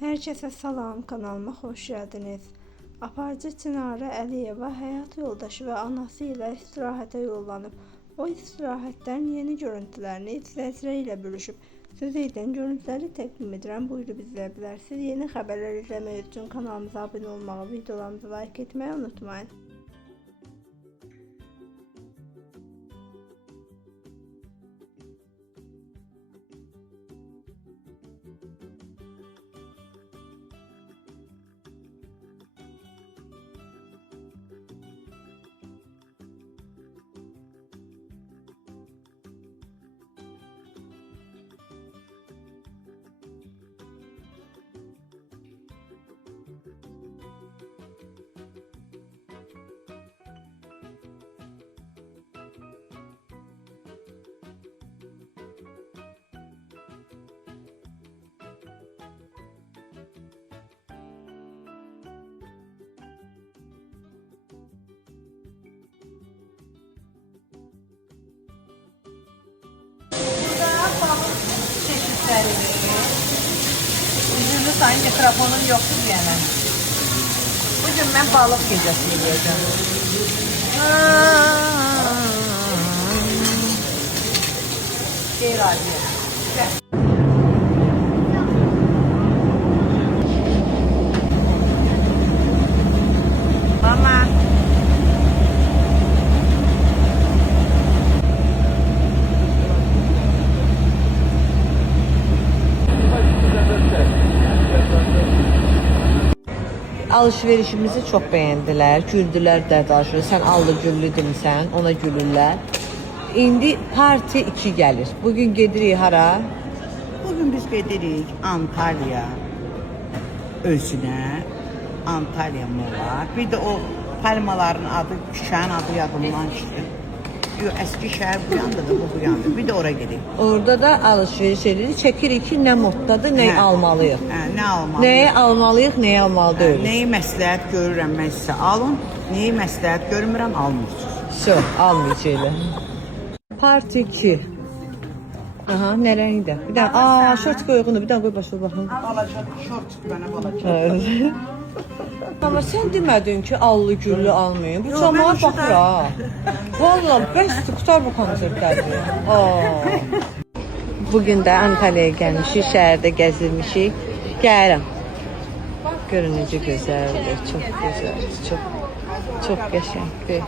Herkese salam, kanalıma hoş geldiniz. Aparıcı Çınarə Əliyeva həyat yoldaşı ve anası ile istirahətə yollanıb. O istirahətdən yeni görüntülərini izləyiciləri ilə bölüşüb. Söz edən görüntüləri təqdim edirəm. Buyurub izləyə bilərsiniz. Yeni xəbərlər izləmək üçün kanalımıza abunə olmağı, videolarımıza like etmeyi unutmayın. Üzümlü sayın mikrofonum yoktu yani. Bugün ben balık gecesi yiyeceğim. Gel abi. Mama. Alışverişimizi çok beğendiler. Güldüler də qarşı. Sən allı güllü demisən, ona gülürlər. İndi parti 2 gəlir. Bugün gedirik hara? Bugün biz gedirik Antalya özünə, Antalya mola. Bir de o palmaların adı, şəhərin adı yadımdan çıxdı. Yox, əski şəhər bu yandadır, bu yandadır. Bir de oraya gedirik. Orada da alışveriş edirik. Çəkirik ki, nə moddadır, nə almalıyıq. Nə almalıyıq? Nəyi almalıyıq, nəyi almalı deyilik. Neyi məsləhət görürəm mən sizə alın, neyi məsləhət görmürəm almırsınız. Şu, almayacaqlar. Parti 2. Aha, nə rəngdə? Bir dənə, şort qoyğunu, bir dənə qoy başa baxın. Balaca şort mənə balaca. Ama sen demedin ki allı güllü almayın. Bu camaat baxır ha. Vallahi bəsdir, qutar bu konsertlərdir. Bugün də Antalya'ya gəlmişik, şəhərdə gəzirmişik. Gəlirəm. Görün necə gözəldir, çox gözəldir, çox qəşəngdir.